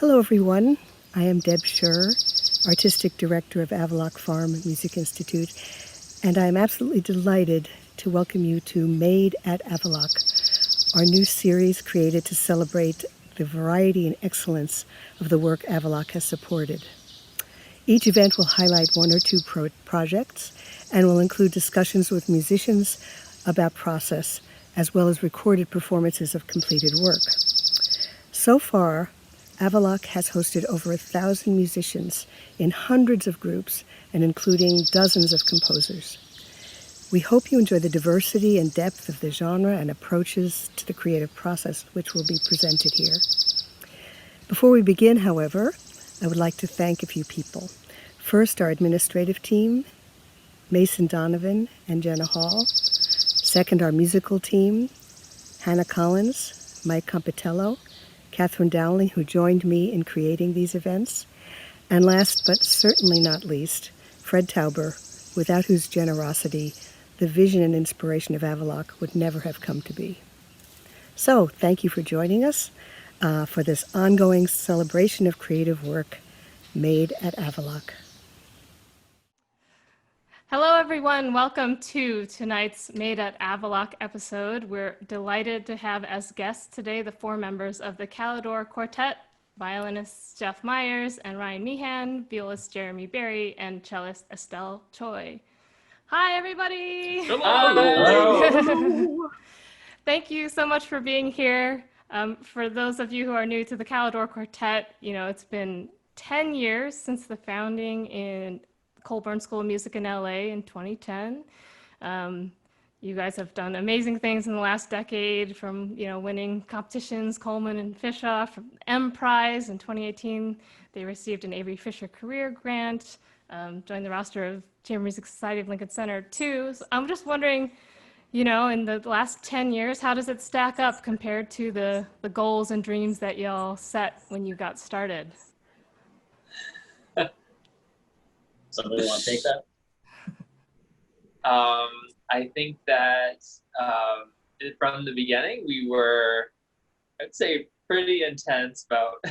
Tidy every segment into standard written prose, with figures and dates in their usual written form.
Hello, everyone. I am Deb Scher, Artistic Director of Avaloch Farm Music Institute, and I am absolutely delighted to welcome you to Made at Avaloch, our new series created to celebrate the variety and excellence of the work Avaloch has supported. Each event will highlight one or two projects and will include discussions with musicians about process, as well as recorded performances of completed work. So far, Avaloch has hosted over 1,000 musicians in hundreds of groups and including dozens of composers. We hope you enjoy the diversity and depth of the genre and approaches to the creative process which will be presented here. Before we begin, however, I would like to thank a few people. First, our administrative team, Mason Donovan and Jenna Hall. Second, our musical team, Hannah Collins, Mike Compitello, Catherine Dowling, who joined me in creating these events. And last but certainly not least, Fred Tauber, without whose generosity the vision and inspiration of Avaloch would never have come to be. So thank you for joining us for this ongoing celebration of creative work made at Avaloch. Hello, everyone. Welcome to tonight's Made at Avaloch episode. We're delighted to have as guests today the four members of the Calidore Quartet, violinists Jeff Myers and Ryan Meehan, violist Jeremy Berry, and cellist Estelle Choi. Hi, everybody. Hello. Thank you so much for being here. For those of you who are new to the Calidore Quartet, it's been 10 years since the founding in Colburn School of Music in LA in 2010. You guys have done amazing things in the last decade, from winning competitions, Coleman and Fisher, from M Prize in 2018. They received an Avery Fisher Career Grant, joined the roster of Chamber Music Society of Lincoln Center too. So I'm just wondering, in the last 10 years, how does it stack up compared to the goals and dreams that y'all set when you got started? Somebody want to take that? I think that from the beginning, we were, I'd say, pretty intense about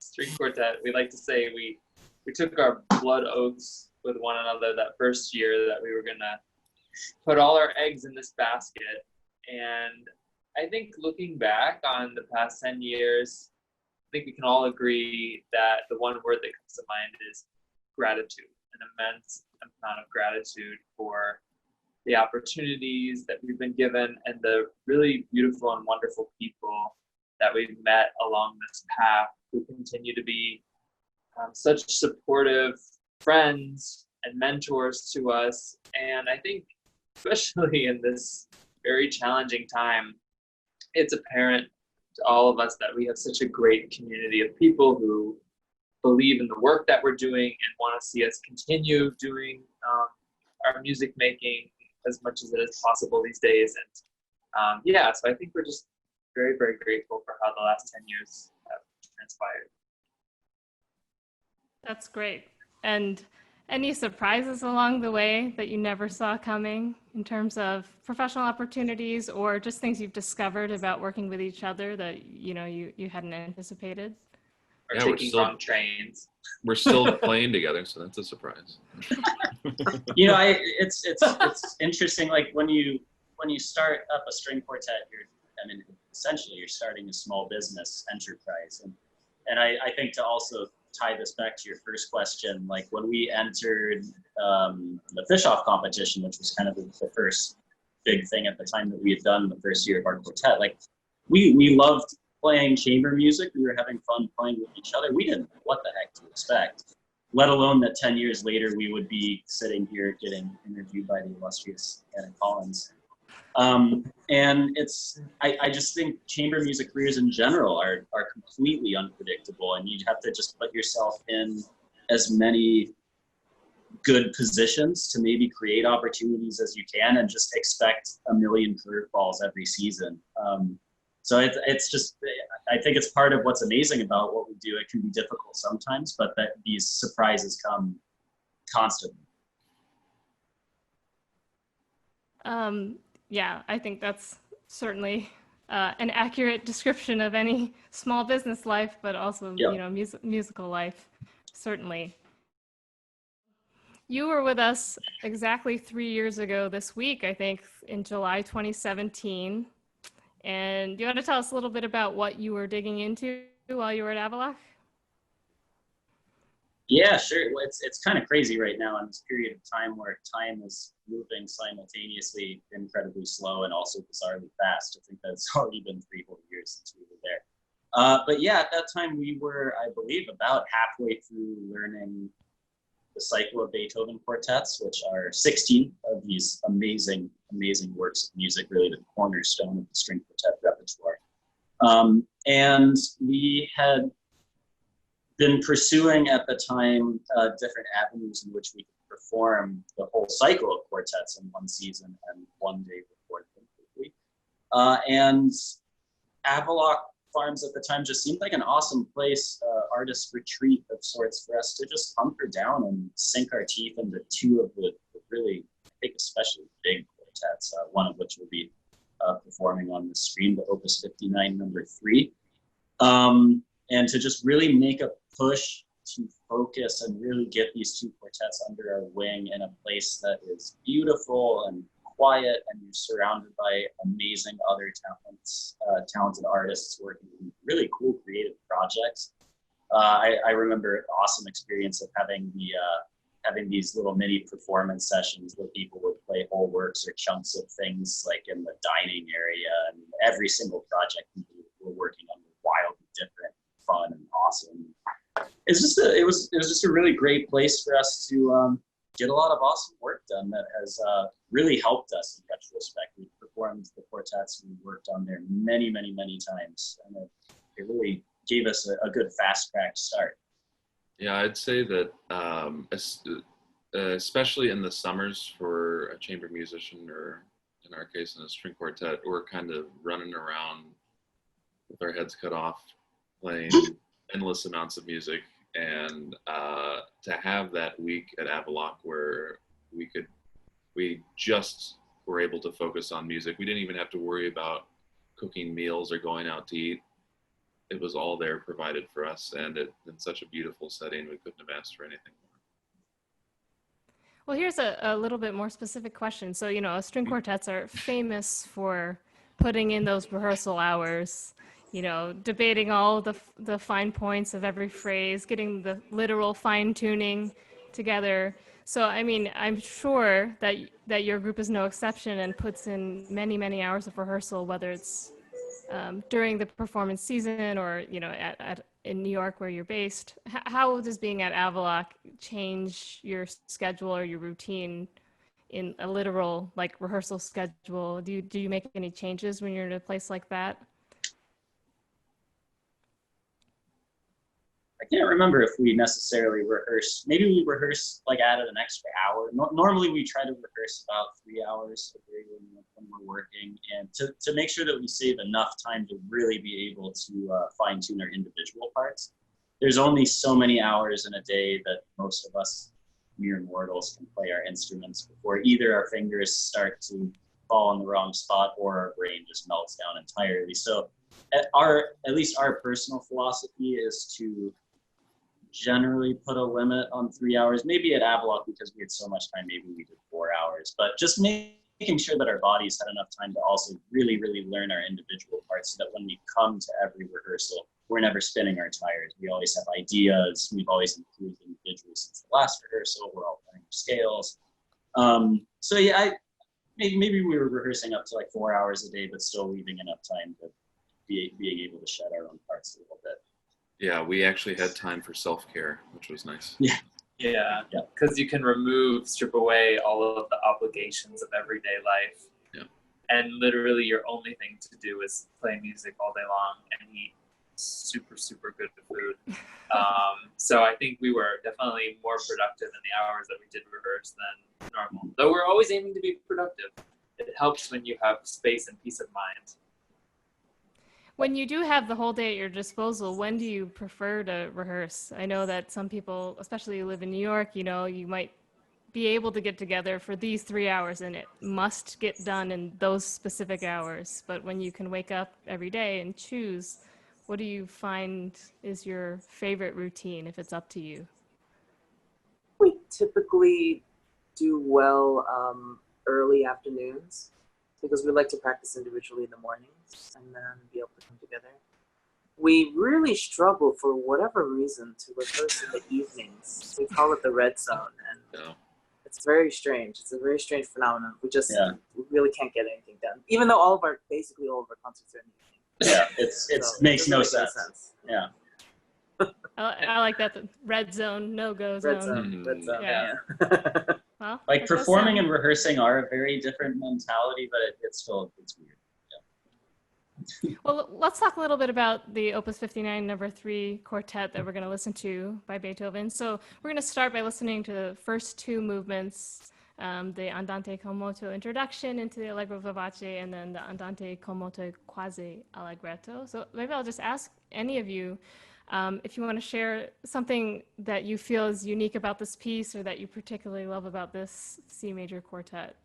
string quartet. We like to say we took our blood oaths with one another that first year that we were going to put all our eggs in this basket. And I think looking back on the past 10 years, I think we can all agree that the one word that comes to mind is gratitude. An immense amount of gratitude for the opportunities that we've been given and the really beautiful and wonderful people that we've met along this path who continue to be such supportive friends and mentors to us. And I think especially in this very challenging time, it's apparent to all of us that we have such a great community of people who believe in the work that we're doing and want to see us continue doing our music making as much as it is possible these days. And so I think we're just very, very grateful for how the last 10 years have transpired. That's great. And any surprises along the way that you never saw coming in terms of professional opportunities or just things you've discovered about working with each other that you hadn't anticipated? Or taking wrong trains. We're still playing together, so that's a surprise. It's interesting. Like when you start up a string quartet, essentially you're starting a small business enterprise, and I think to also tie this back to your first question, like when we entered the fish-off competition, which was kind of the first big thing at the time that we had done the first year of our quartet, like we loved playing chamber music. We were having fun playing with each other. We didn't know what the heck to expect, let alone that 10 years later we would be sitting here getting interviewed by the illustrious Anna Clyne. And I just think chamber music careers in general are completely unpredictable, and you'd have to just put yourself in as many good positions to maybe create opportunities as you can and just expect a million curveballs every season. So it's just, I think it's part of what's amazing about what we do. It can be difficult sometimes, but that these surprises come constantly. Yeah, I think that's certainly an accurate description of any small business life, but also, Yeah. you know, musical life, certainly. You were with us exactly 3 years ago this week, I think, in July 2017. And do you want to tell us a little bit about what you were digging into while you were at Avaloch? Yeah, sure. Well, it's kind of crazy right now in this period of time where time is moving simultaneously incredibly slow and also bizarrely fast. I think that's already been 3 whole years since we were there. But yeah, at that time we were, I believe, about halfway through learning the cycle of Beethoven quartets, which are 16 of these amazing, amazing works of music, really the cornerstone of the string quartet repertoire. And we had been pursuing at the time different avenues in which we could perform the whole cycle of quartets in one season and one day record them quickly. And Avaloch Farms at the time just seemed like an awesome place, artist retreat of sorts for us to just hunker down and sink our teeth into 2 of the really, I think, especially big quartets, one of which will be performing on the screen, the Opus 59 number 3. And to just really make a push to focus and really get these 2 quartets under our wing in a place that is beautiful and quiet, and you're surrounded by amazing other talented artists working on really cool creative projects. I remember an awesome experience of having these little mini performance sessions where people would play whole works or chunks of things like in the dining area, and every single project people were working on was wildly different, fun, and awesome. It was just a really great place for us to get a lot of awesome work done that has really helped us in retrospect. We performed the quartets we worked on there many, many, many times, and it really gave us a good fast track start. Yeah, I'd say that especially in the summers for a chamber musician, or in our case in a string quartet, we're kind of running around with our heads cut off, playing endless amounts of music. And to have that week at Avaloch where we just were able to focus on music. We didn't even have to worry about cooking meals or going out to eat. It was all there provided for us, and in such a beautiful setting, we couldn't have asked for anything more. Well, here's a little bit more specific question. So, you know, string quartets are famous for putting in those rehearsal hours, you know, debating all the fine points of every phrase, getting the literal fine tuning together. So, I mean, I'm sure that your group is no exception and puts in many, many hours of rehearsal, whether it's during the performance season or, you know, in New York where you're based. How does being at Avaloch change your schedule or your routine in a literal like rehearsal schedule? Do you make any changes when you're in a place like that? I can't remember if we necessarily rehearse. Maybe we rehearse like added an extra hour. Normally we try to rehearse about 3 hours a day when we're working, and to make sure that we save enough time to really be able to fine tune our individual parts. There's only so many hours in a day that most of us mere mortals can play our instruments before either our fingers start to fall in the wrong spot or our brain just melts down entirely. So at least our personal philosophy is to generally put a limit on 3 hours. Maybe at Avaloch, because we had so much time, maybe we did 4 hours, but just making sure that our bodies had enough time to also really, really learn our individual parts, so that when we come to every rehearsal, we're never spinning our tires. We always have ideas. We've always improved individually since the last rehearsal. We're all playing scales. So yeah, maybe we were rehearsing up to like 4 hours a day, but still leaving enough time to being able to shed our own parts a little bit. Yeah, we actually had time for self-care, which was nice. Yeah, because you can strip away all of the obligations of everyday life. Yeah. And literally your only thing to do is play music all day long and eat super, super good food. So I think we were definitely more productive in the hours that we did rehearse than normal. Though we're always aiming to be productive. It helps when you have space and peace of mind. When you do have the whole day at your disposal, when do you prefer to rehearse? I know that some people, especially who live in New York, you know, you might be able to get together for these 3 hours and it must get done in those specific hours. But when you can wake up every day and choose, what do you find is your favorite routine if it's up to you? We typically do well early afternoons because we like to practice individually in the mornings and then be able to come together. We really struggle for whatever reason to rehearse in the evenings. We call it the red zone, and it's very strange. It's a very strange phenomenon. We really can't get anything done, even though basically all of our concerts are in the evening. Yeah, it makes no sense. Yeah. I like that, the red zone, no-go zone. Red zone, Yeah. yeah. Well, Like that does performing sound- and rehearsing are a very different mentality, but it's weird. Well, let's talk a little bit about the Opus 59 number 3 quartet that we're going to listen to by Beethoven. So we're going to start by listening to the first 2 movements, the Andante con moto introduction into the Allegro vivace, and then the Andante con moto quasi allegretto. So maybe I'll just ask any of you if you want to share something that you feel is unique about this piece or that you particularly love about this C major quartet.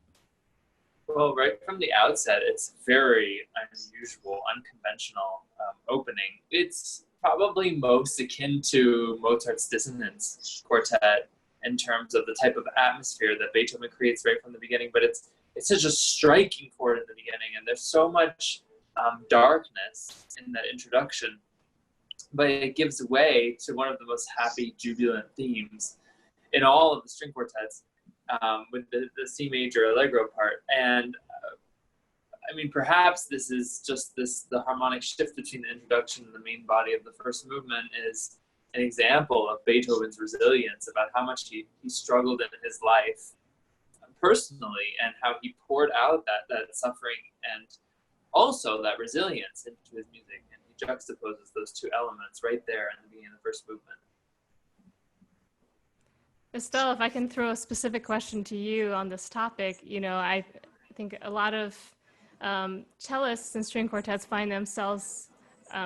Well, right from the outset, it's very unusual, unconventional opening. It's probably most akin to Mozart's Dissonance Quartet in terms of the type of atmosphere that Beethoven creates right from the beginning, but it's such a striking chord in the beginning, and there's so much darkness in that introduction, but it gives way to one of the most happy, jubilant themes in all of the string quartets. With the C major allegro part, and I mean, perhaps this is just the harmonic shift between the introduction and the main body of the first movement is an example of Beethoven's resilience, about how much he struggled in his life personally, and how he poured out that suffering and also that resilience into his music, and he juxtaposes those 2 elements right there in the beginning of the first movement. Estelle, if I can throw a specific question to you on this topic, I think a lot of cellists and string quartets find themselves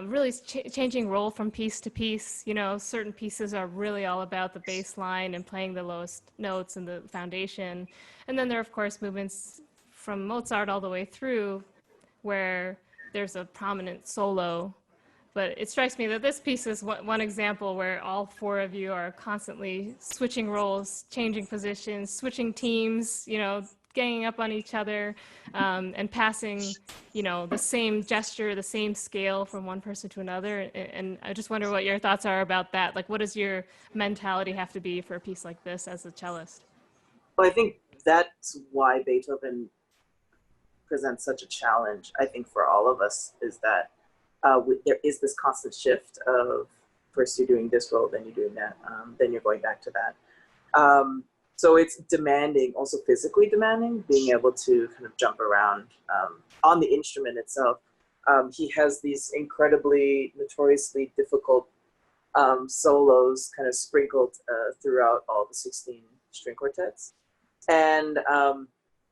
really changing role from piece to piece. Certain pieces are really all about the bass line and playing the lowest notes and the foundation. And then there are, of course, movements from Mozart all the way through where there's a prominent solo. But it strikes me that this piece is one example where all 4 of you are constantly switching roles, changing positions, switching teams, ganging up on each other, and passing, the same gesture, the same scale from one person to another. And I just wonder what your thoughts are about that. Like, what does your mentality have to be for a piece like this as a cellist? Well, I think that's why Beethoven presents such a challenge, I think, for all of us, is that there is this constant shift of first you're doing this role, then you're doing that, then you're going back to that. So it's demanding, also physically demanding, being able to kind of jump around on the instrument itself. He has these incredibly, notoriously difficult solos kind of sprinkled throughout all the 16 string quartets. And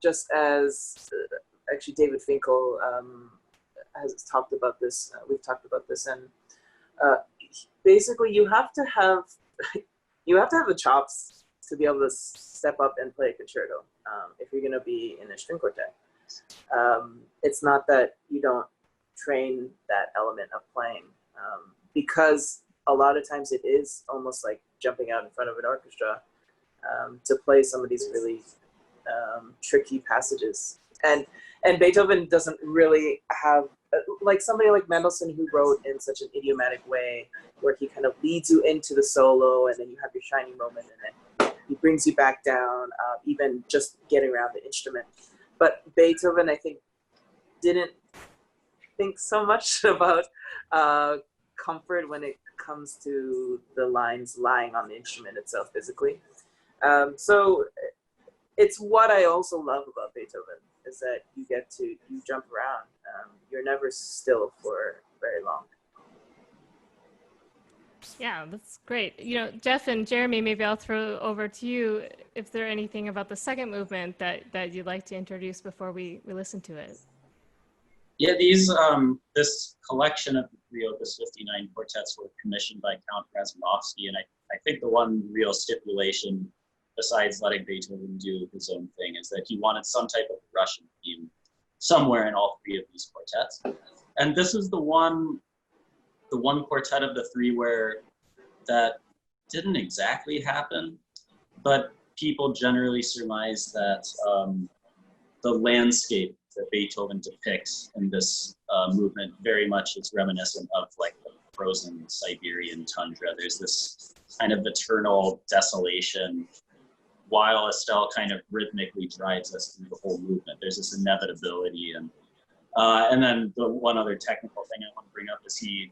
just as actually David Finkel has talked about this, we've talked about this, and basically you have to have the chops to be able to step up and play a concerto if you're going to be in a string quartet. It's not that you don't train that element of playing, because a lot of times it is almost like jumping out in front of an orchestra to play some of these really tricky passages. And Beethoven doesn't really have, like somebody like Mendelssohn, who wrote in such an idiomatic way where he kind of leads you into the solo and then you have your shining moment in it. He brings you back down, even just getting around the instrument. But Beethoven, I think, didn't think so much about comfort when it comes to the lines lying on the instrument itself physically. So it's what I also love about Beethoven, is that you jump around. You're never still for very long. Yeah, that's great. Jeff and Jeremy, maybe I'll throw over to you if there's anything about the second movement that you'd like to introduce before we listen to it. Yeah, this collection of the Opus 59 quartets were commissioned by Count Razumovsky, and I think the one real stipulation besides letting Beethoven do his own thing, is that he wanted some type of Russian theme somewhere in all three of these quartets. And this is the one quartet of the three where that didn't exactly happen, but people generally surmise that the landscape that Beethoven depicts in this movement very much is reminiscent of like the frozen Siberian tundra. There's this kind of eternal desolation, while Estelle kind of rhythmically drives us through the whole movement. There's this inevitability, and then the one other technical thing I want to bring up is he,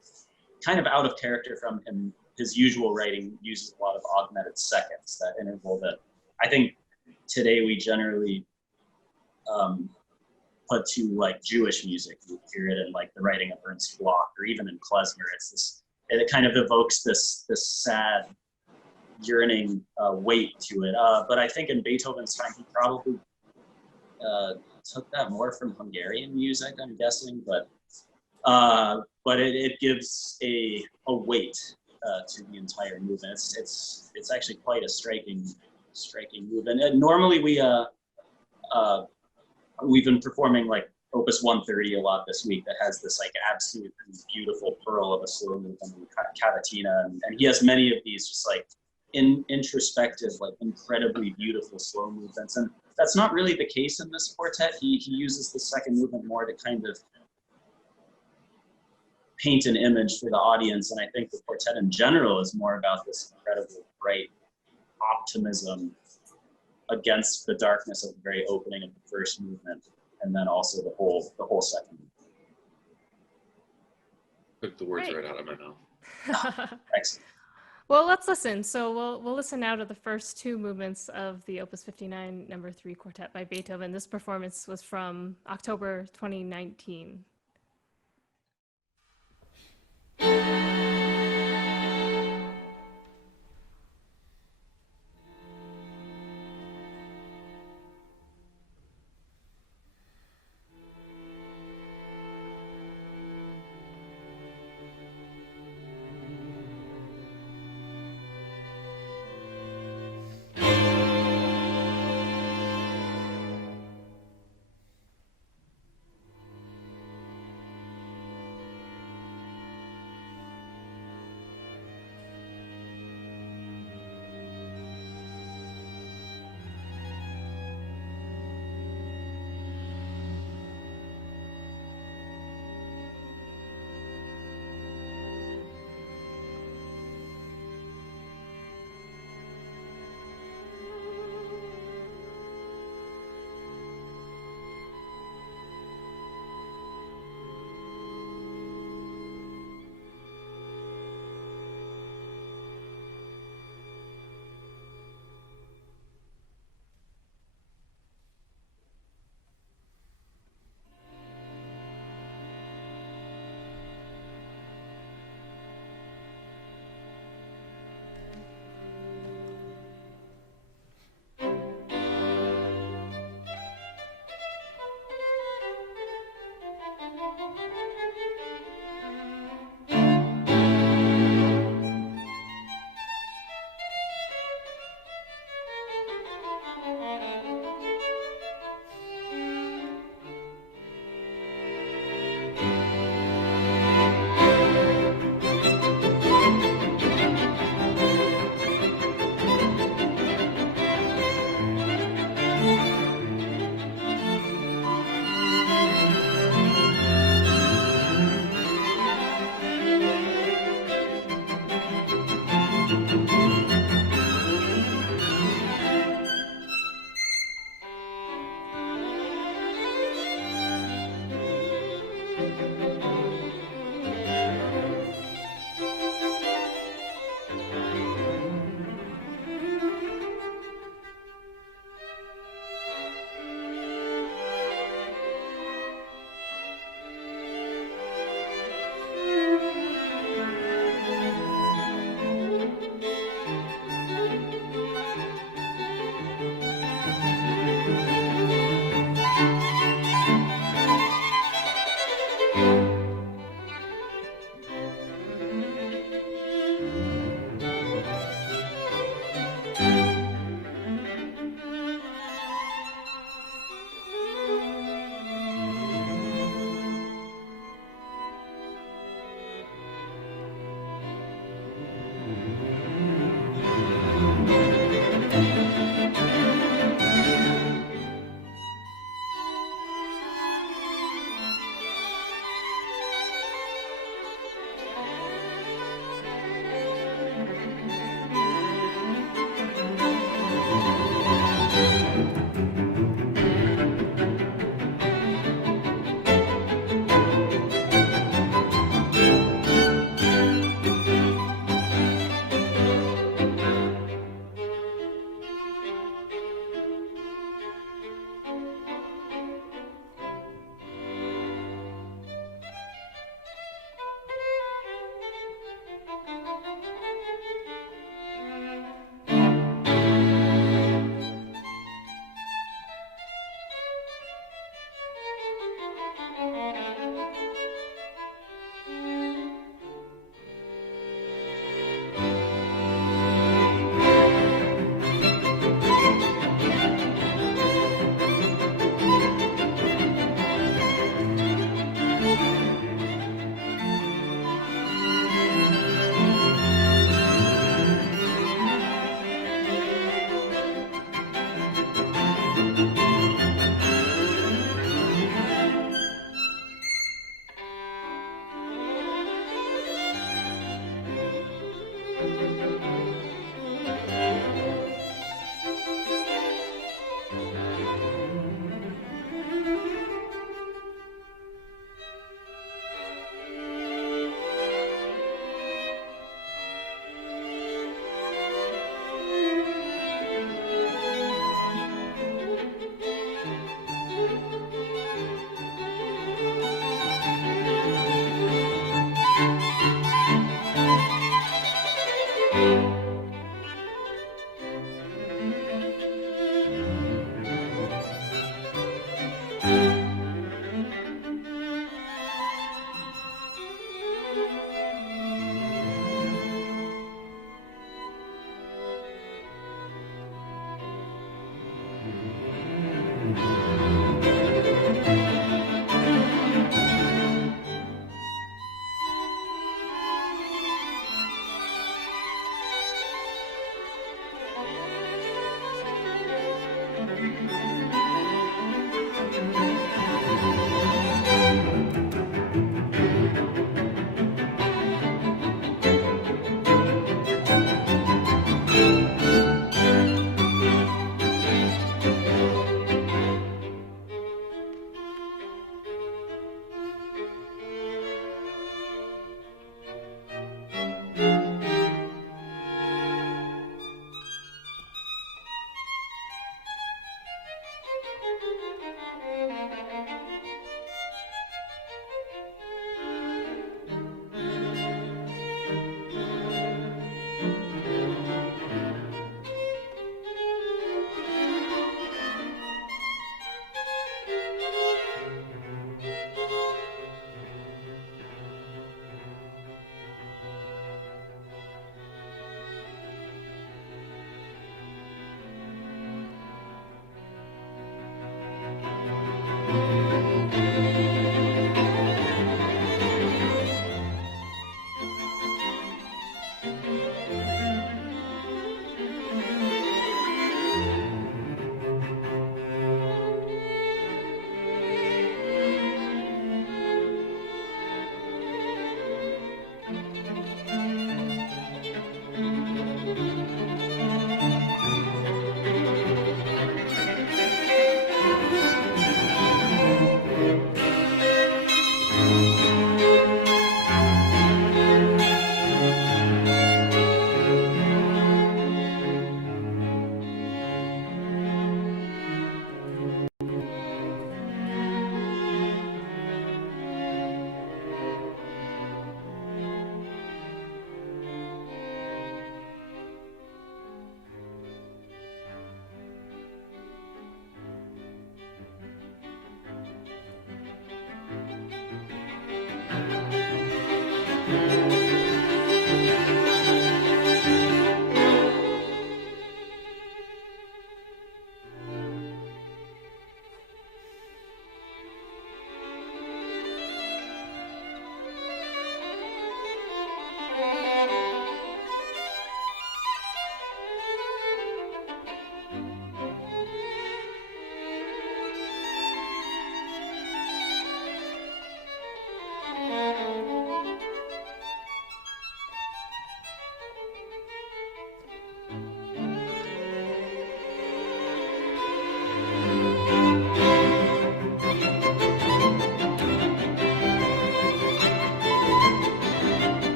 kind of out of character from his usual writing, uses a lot of augmented seconds, that interval that I think today we generally put to like Jewish music. You hear it in like the writing of Ernst Bloch, or even in klezmer. It's this, it kind of evokes this sad, yearning weight to it. But I think in Beethoven's time, he probably took that more from Hungarian music, I'm guessing. But it gives a weight to the entire movement. It's actually quite a striking movement. And normally we've been performing like Opus 130 a lot this week, that has this like absolute beautiful pearl of a slow movement, cavatina, and he has many of these just like introspective, like incredibly beautiful slow movements. And that's not really the case in this quartet. He uses the second movement more to kind of paint an image for the audience. And I think the quartet in general is more about this incredible, bright optimism against the darkness of the very opening of the first movement, and then also the whole second movement. Took the words Great. right out of my mouth. Excellent. Well, let's listen. So we'll listen now to the first two movements of the Opus 59 No. 3 Quartet by Beethoven. This performance was from October 2019.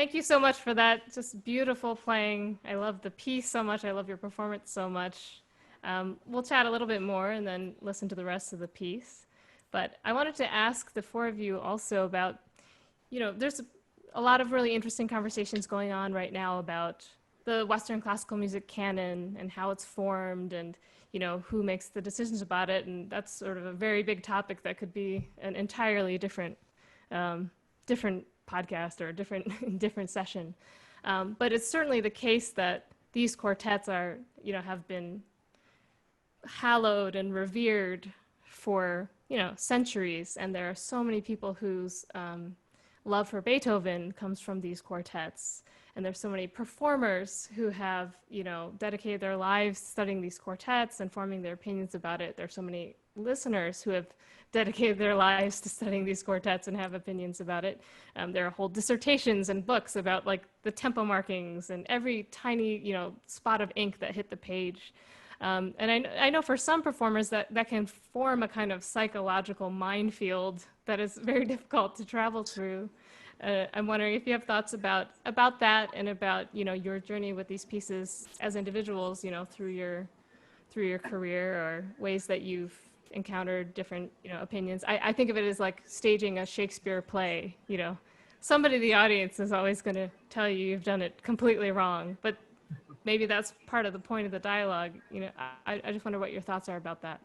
Thank you so much for that. Just beautiful playing. I love the piece so much. I love your performance so much. We'll chat a little bit more and then listen to the rest of the piece. But I wanted to ask the four of you also about, there's a lot of really interesting conversations going on right now about the Western classical music canon and how it's formed and, who makes the decisions about it. And that's sort of a very big topic that could be an entirely different podcast or a different session. But it's certainly the case that these quartets are, have been hallowed and revered for, centuries. And there are so many people whose love for Beethoven comes from these quartets. And there's so many performers who have, dedicated their lives studying these quartets and forming their opinions about it. There's so many listeners who have dedicated their lives to studying these quartets and have opinions about it. There are whole dissertations and books about like the tempo markings and every tiny, spot of ink that hit the page. And I know for some performers that can form a kind of psychological minefield that is very difficult to travel through. I'm wondering if you have thoughts about that and about, your journey with these pieces as individuals, through your career, or ways that you've encountered different, opinions. I think of it as like staging a Shakespeare play. Somebody in the audience is always going to tell you you've done it completely wrong, but maybe that's part of the point of the dialogue. I just wonder what your thoughts are about that.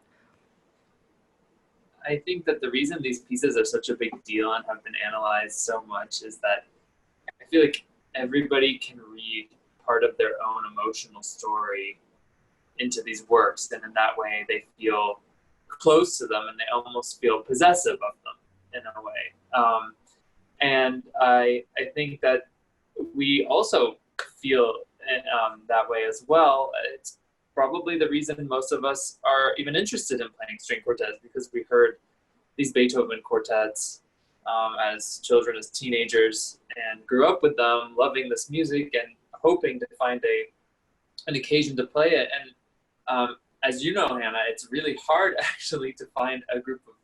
I think that the reason these pieces are such a big deal and have been analyzed so much is that I feel like everybody can read part of their own emotional story into these works, and in that way they feel close to them and they almost feel possessive of them in a way. And I think that we also feel that way as well. It's probably the reason most of us are even interested in playing string quartets, because we heard these Beethoven quartets as children, as teenagers, and grew up with them, loving this music and hoping to find an occasion to play it. And as you know, Hannah, it's really hard actually to find a group of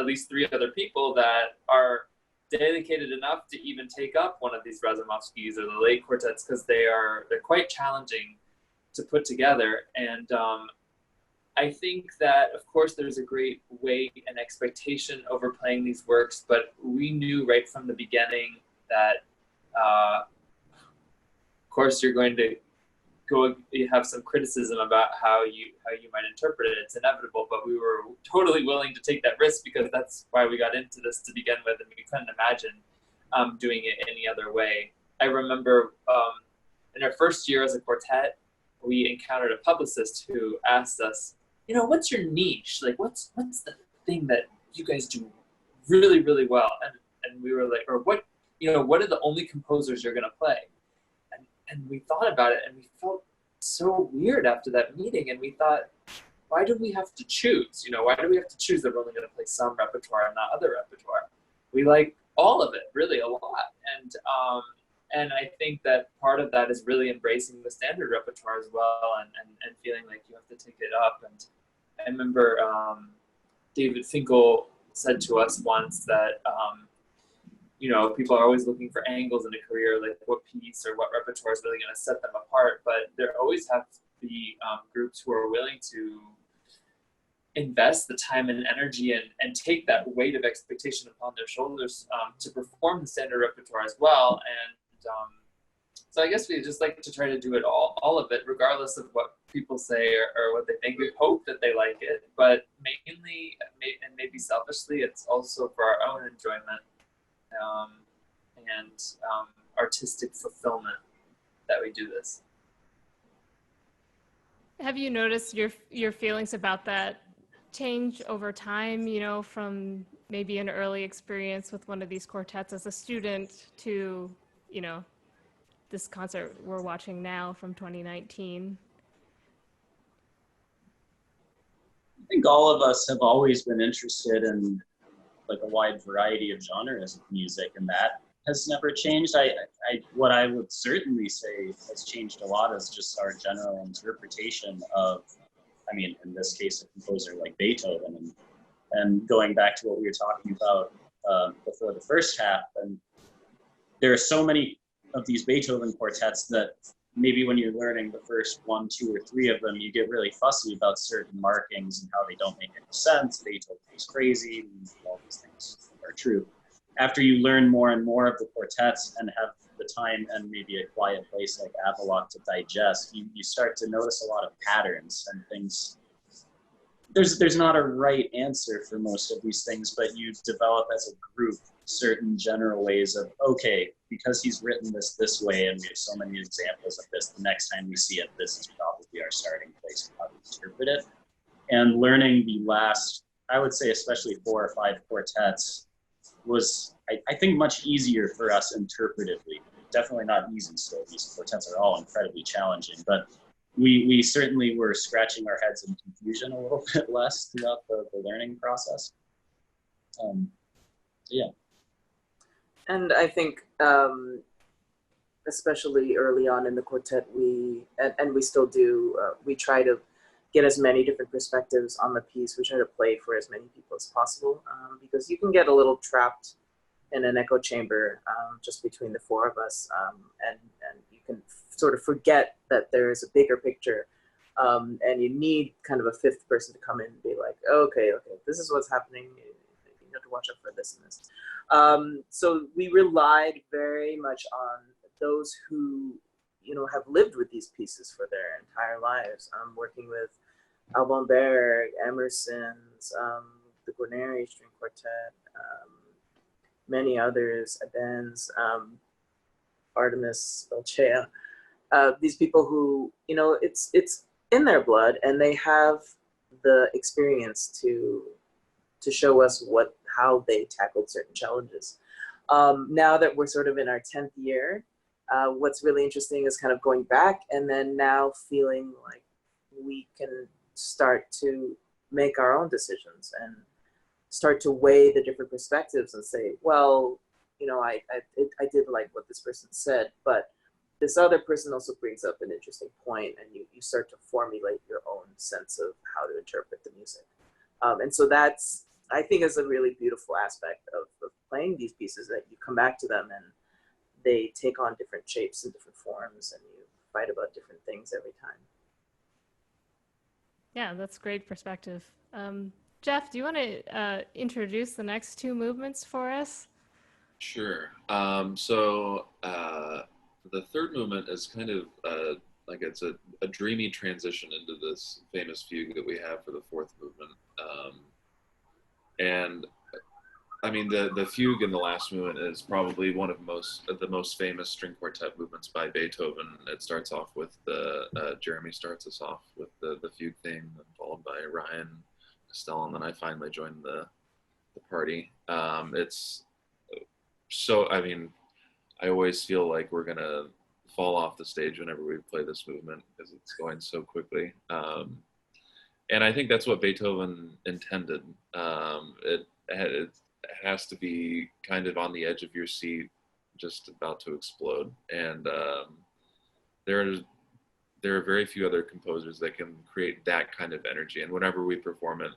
at least 3 other people that are dedicated enough to even take up one of these Razumovskys or the late quartets, because they're quite challenging to put together. And I think that, of course, there's a great weight and expectation over playing these works, but we knew right from the beginning that, of course, you're going to you have some criticism about how you might interpret it. It's inevitable, but we were totally willing to take that risk, because that's why we got into this to begin with, and we couldn't imagine doing it any other way. I remember in our first year as a quartet, we encountered a publicist who asked us, what's your niche? Like, what's the thing that you guys do really, really well? And we were like, or what are the only composers you're going to play? And we thought about it, and we felt so weird after that meeting. And we thought, why do we have to choose? Why do we have to choose that we're only going to play some repertoire and not other repertoire? We like all of it, really, a lot. And I think that part of that is really embracing the standard repertoire as well, and feeling like you have to take it up. And I remember David Finkel said to us once that, people are always looking for angles in a career, like what piece or what repertoire is really going to set them apart. But there always have to be groups who are willing to invest the time and energy and take that weight of expectation upon their shoulders to perform the standard repertoire as well. And so I guess we just like to try to do it all of it, regardless of what people say or what they think. We hope that they like it, but mainly, and maybe selfishly, it's also for our own enjoyment and artistic fulfillment that we do this. Have you noticed your feelings about that change over time, from maybe an early experience with one of these quartets as a student to, this concert we're watching now from 2019? I think all of us have always been interested in like a wide variety of genres of music, and that has never changed. What I would certainly say has changed a lot is just our general interpretation of, in this case, a composer like Beethoven, and going back to what we were talking about before the first half. And there are so many of these Beethoven quartets that maybe when you're learning the first 1, 2, or 3 of them, you get really fussy about certain markings and how they don't make any sense. Beethoven is crazy, and all these things are true. After you learn more and more of the quartets and have the time and maybe a quiet place like Avaloch to digest, you start to notice a lot of patterns and things. There's not a right answer for most of these things, but you develop as a group certain general ways of, okay, because he's written this way and we have so many examples of this, the next time we see it, this is probably our starting place of how to interpret it. And learning the last, I would say especially 4 or 5 quartets was, I think, much easier for us interpretively. Definitely not easy still. These quartets are all incredibly challenging, but we certainly were scratching our heads in confusion a little bit less throughout the learning process. Yeah. And I think, especially early on in the quartet, we still do, we try to get as many different perspectives on the piece. We try to play for as many people as possible, because you can get a little trapped in an echo chamber just between the 4 of us, and you can sort of forget that there is a bigger picture, and you need kind of a 5th person to come in and be like, okay, this is what's happening. You have to watch out for this and this. So we relied very much on those who, have lived with these pieces for their entire lives. Working with Alban Berg, Emerson's, the Guarneri String Quartet, many others, Aden's, Artemis Belchea. These people who, it's in their blood, and they have the experience to show us how they tackled certain challenges. Now that we're sort of in our 10th year, what's really interesting is kind of going back and then now feeling like we can start to make our own decisions and start to weigh the different perspectives and say, well, I did like what this person said, but this other person also brings up an interesting point, and you start to formulate your own sense of how to interpret the music. And so that's, I think, is a really beautiful aspect of playing these pieces, that you come back to them and they take on different shapes and different forms, and you fight about different things every time. Yeah, that's great perspective. Jeff, do you want to introduce the next 2 movements for us? Sure. So the third movement is kind of like it's a dreamy transition into this famous fugue that we have for the 4th movement. And I mean, the fugue in the last movement is probably one of the most famous string quartet movements by Beethoven. It starts off with Jeremy starts us off with the fugue theme, followed by Ryan, Estelle, and then I finally joined the party. It's so, I mean, I always feel like we're gonna fall off the stage whenever we play this movement because it's going so quickly. And I think that's what Beethoven intended. It has to be kind of on the edge of your seat, just about to explode. And there are very few other composers that can create that kind of energy. And whenever we perform it,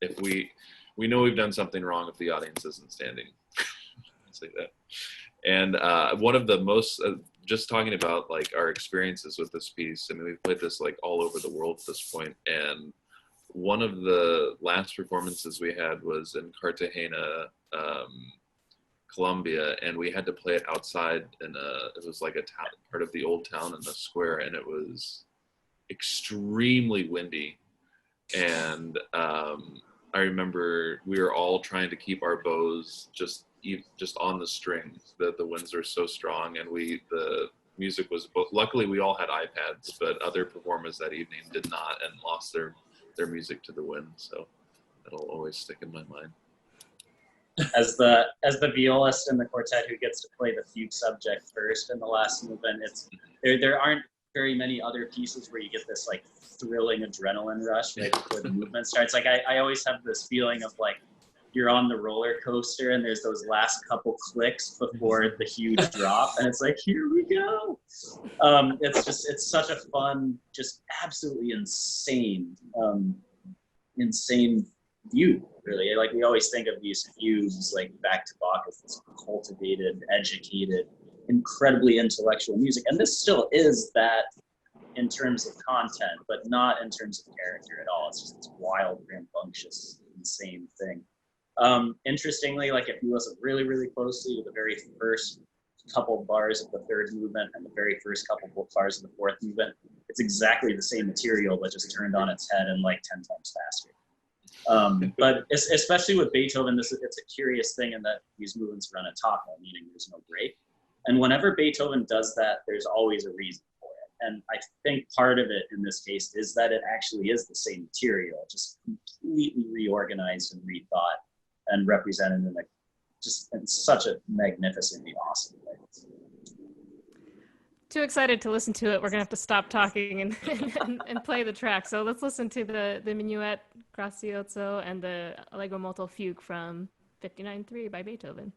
if we know we've done something wrong if the audience isn't standing. I'll say that. And one of the most, just talking about like our experiences with this piece, I mean, we've played this like all over the world at this point, and one of the last performances we had was in Cartagena, Colombia, and we had to play it outside in it was like a town, part of the old town in the square, and it was extremely windy. And I remember we were all trying to keep our bows just on the strings. The winds are so strong, and the music was, luckily we all had iPads, but other performers that evening did not and lost their music to the wind. So that'll always stick in my mind. As the violist in the quartet who gets to play the fugue subject first in the last movement, there aren't very many other pieces where you get this like thrilling adrenaline rush right before the movement starts. Like I always have this feeling of like you're on the roller coaster and there's those last couple clicks before the huge drop, and it's like, here we go. It's such a fun, just absolutely insane view, really. Like we always think of these fugues like back to Bach as this cultivated, educated incredibly intellectual music. And this still is that in terms of content, but not in terms of character at all. It's just this wild, rambunctious, insane thing. Interestingly, like if you listen really, really closely to the very first couple bars of the third movement and the very first couple bars of the fourth movement, it's exactly the same material, but just turned on its head and like 10 times faster. But especially with Beethoven, it's a curious thing in that these movements run a tocca, meaning there's no break. And whenever Beethoven does that, there's always a reason for it. And I think part of it in this case is that it actually is the same material, just completely reorganized and rethought and represented in such a magnificently awesome way. Too excited to listen to it. We're gonna have to stop talking and play the track. So let's listen to the Minuet Grazioso and the Allegro molto Fugue from 59.3 by Beethoven.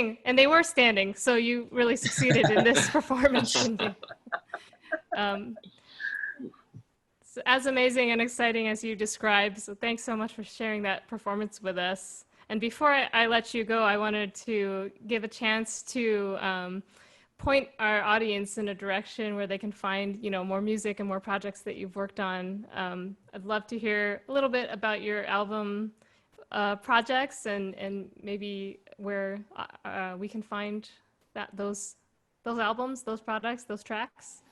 amazing. And they were standing, so you really succeeded in this performance, Cindy. So as amazing and exciting as you described. So thanks so much for sharing that performance with us. And before I let you go, I wanted to give a chance to point our audience in a direction where they can find, you know, more music and more projects that you've worked on. I'd love to hear a little bit about your album projects and maybe where we can find those albums, those products, those tracks.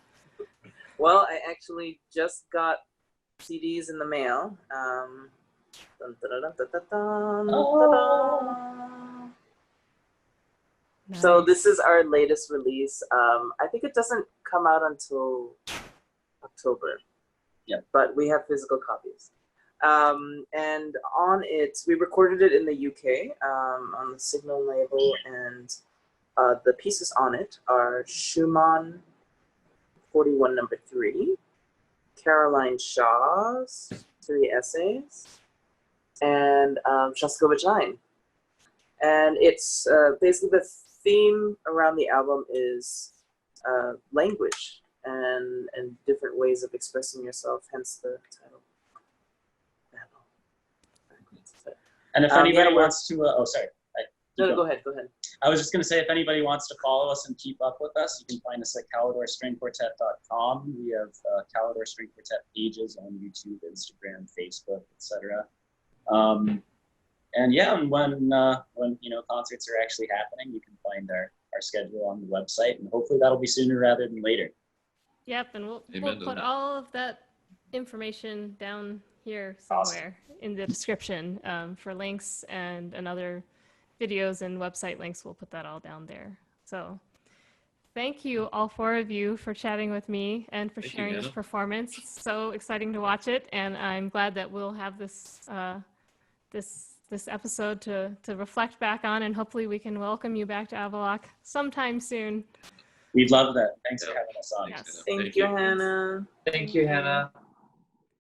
Well, I actually just got CDs in the mail. Nice. So this is our latest release. I think it doesn't come out until October. Yep. But we have physical copies. And on it, we recorded it in the UK on the Signal label, and the pieces on it are Schumann 41 No. 3, Caroline Shaw's 3 essays, and Shostakovich 9. And it's basically the theme around the album is language and different ways of expressing yourself, hence the title. And if anybody wants to, oh, sorry. No, go ahead. I was just going to say, if anybody wants to follow us and keep up with us, you can find us at CalidorStringQuartet.com. We have Calidore String Quartet pages on YouTube, Instagram, Facebook, etc. And yeah, and when you know, concerts are actually happening, you can find our schedule on the website, and hopefully that'll be sooner rather than later. Yep, and we'll put all of that information down here somewhere in the description for links and other videos and website links. We'll put that all down there. So thank you, all four of you, for chatting with me and for sharing this performance. It's so exciting to watch it, and I'm glad that we'll have this this episode to reflect back on, and hopefully we can welcome you back to Avaloch sometime soon. We'd love that. Thanks for having us on. Yes. Thank you, Hannah. Thank you, Hannah.